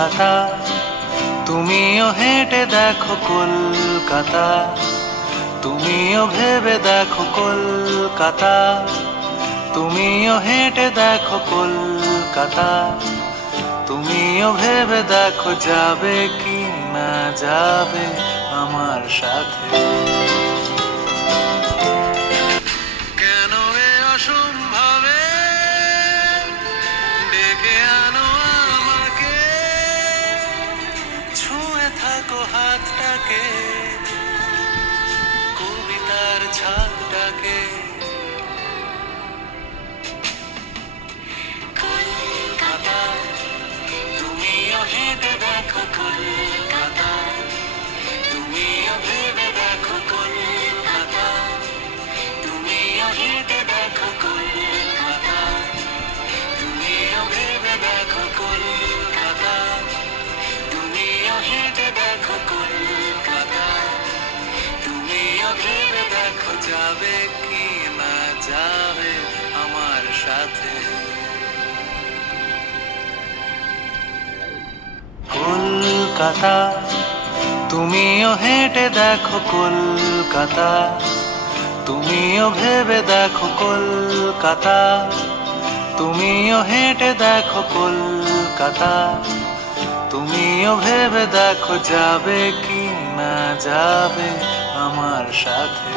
কলকাতা, তুমিও হেঁটে দেখো কলকাতা, তুমিও ভেবে দেখো কলকাতা, তুমিও হেঁটে দেখো কলকাতা, তুমিও ভেবে দেখো যাবে কি না যাবে আমার সাথে। কেন এ অসম্ভবে ডেকে আনো আমাকে, ছুঁয়ে থাকো হাতটাকে, কবিতার ছাপটাকে। কলকাতা, তুমিও হেঁটে দেখো কলকাতা, তুমিও ভেবে দেখো কলকাতা, তুমিও হেঁটে দেখো কলকাতা, তুমিও ভেবে দেখো কলকাতা, তুমিও হেঁটে দেখো কলকাতা, তুমিও ভেবে দেখো যাবে কি না যাবে আমার সাথে। কলকাতা, তুমিও হেঁটে দেখো কলকাতা, তুমিও ভেবে দেখো কলকাতা, তুমিও হেঁটে দেখো কলকাতা, তুমিও ভেবে দেখো যাবে কি না যাবে আমার সাথে।